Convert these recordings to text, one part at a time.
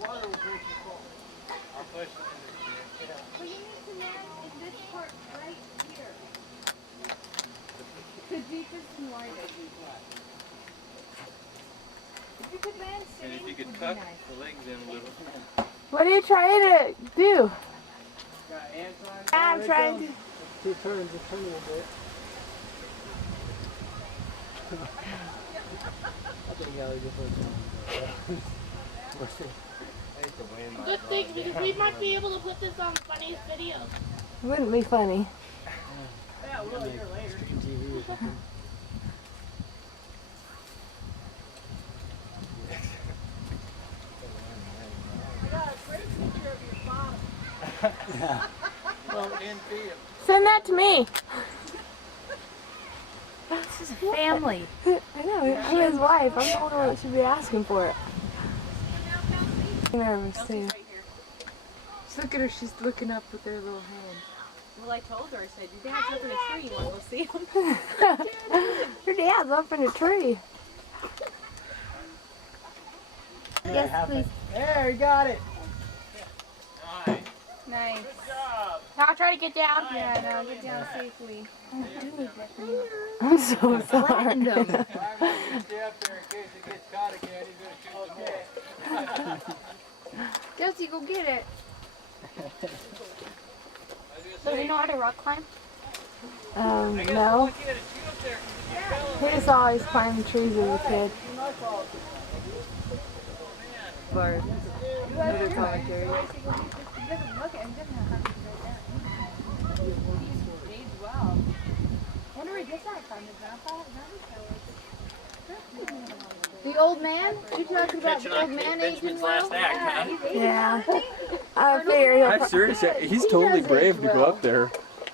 Water will break your fall. I'll push it. Well, you need to land in this part right here. The deepest and widest. If you could land sitting, And if you could would tuck be nice. the legs in a little. What are you trying to do? Got ants on it? I'm trying to. Two turns, just turn a little bit. I think Ellie just went Good thing, because we might be able to put this on the funniest videos. It wouldn't be funny. Yeah, we'll a year later. TV or something. Yeah. Well, and feet. Send that to me. This is family. I know, I'm his wife. I'm the only one that should be asking for it. I'm nervous too. Just look at her, she's looking up with her little hand. Well, I told her, I said, your dad's up in a tree, you want to go see him? Your dad's up in a tree. Yes, please. There, you got it. Nice. Nice. Good job. Now I'll try to get down. Yeah, now get down safely. I'm so sorry. Flattened them. I'm going to stay up there in case it gets caught again. He's going to shoot some more. Josie, go get it. So do you know how to rock climb? No. Look at a shoot up there. He just always climbed trees as a kid. Barb. Another commentary. He doesn't look at him, doesn't have to right there. He aged well. I wonder where he gets that from. His grandpa? The old man? You talking about the old man aging Benjamin's well? last act, huh? Yeah. I figured he'll I'm serious. He's totally brave to go up there.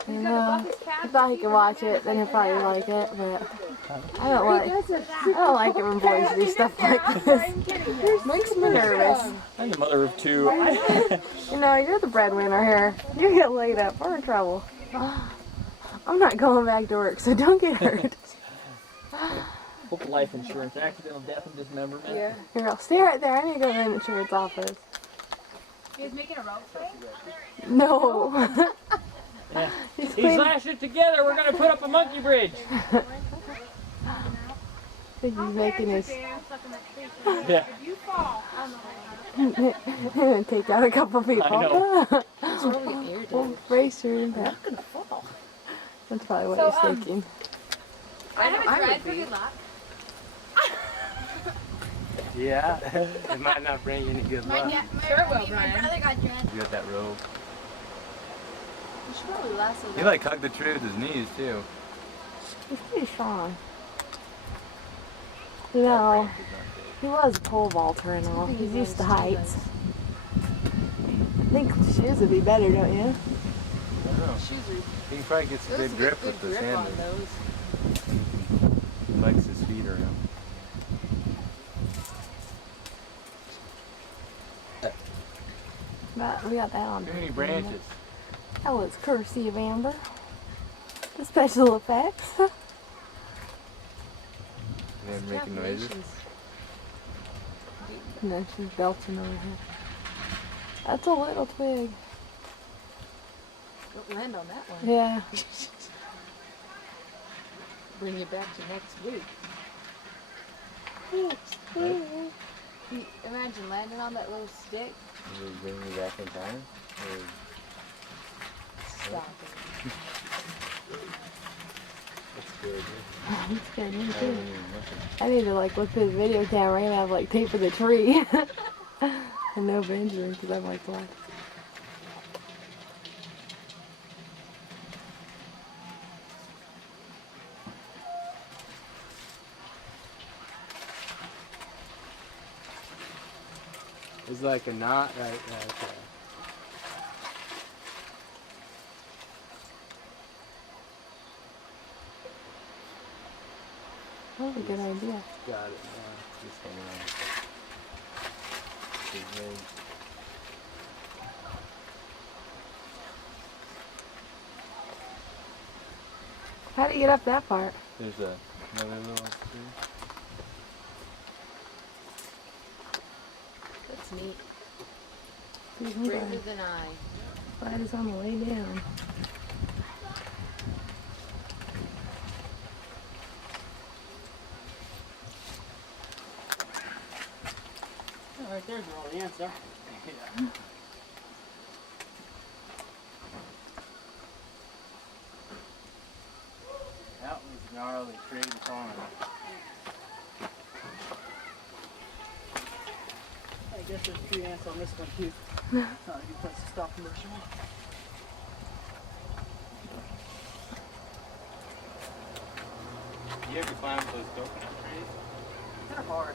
I know. I thought he could watch it, then he'll probably like it, but I don't like it when boys do stuff like this. Makes me nervous. I'm the mother of two. You know, you're the breadwinner here. You get laid up, we're in trouble. I'm not going back to work, so don't get hurt. Hope life insurance, accidental death and dismemberment. Yeah. Here, I'll stay right there. I need to go to the insurance office. You guys making a rope swing? No. Yeah. He's He's clean. lashed it together. We're gonna put up a monkey bridge. I think he's making his. Yeah. Take out a couple people. I know. It's really air We'll race her in back. gonna fall. That's probably what So, he's thinking. I have a thread for good luck. Yeah. It might not bring you any good luck. My brother got dread. You got that rope. You should probably lasso He like hugged the tree with his knees too. He's pretty strong. You know, he was a pole vaulter and all. He's used to heights. I think shoes would be better, don't you? I don't know. Shoes are He can probably get some good grip with his grip hand. on those. He likes his feet around. But we got that on. Too many branches. That was courtesy of Amber. The special effects. They're making noises. And then she's belching over here. That's a little twig. Don't land on that one. Yeah. Bring you back to next week. Imagine landing on that little stick. Will it bring me back in time? Or... Stop it. That's good. It's good. Me I too. don't even listen. I need to like look through the video camera and have like tape of the tree. And no Benjamin because I'm like, what? It's like a knot right there. That was a good idea. Got it now. Just hang on. His legs. How do you get up that part? There's another little tree. That's neat. Glad Braver than I. it's on the way down. Right there's where all the ants are. That was a gnarly tree to farm. I guess there's 3 ants on this one too. Not a good place to stop and brush them off. You ever climb those coconut trees? They're hard.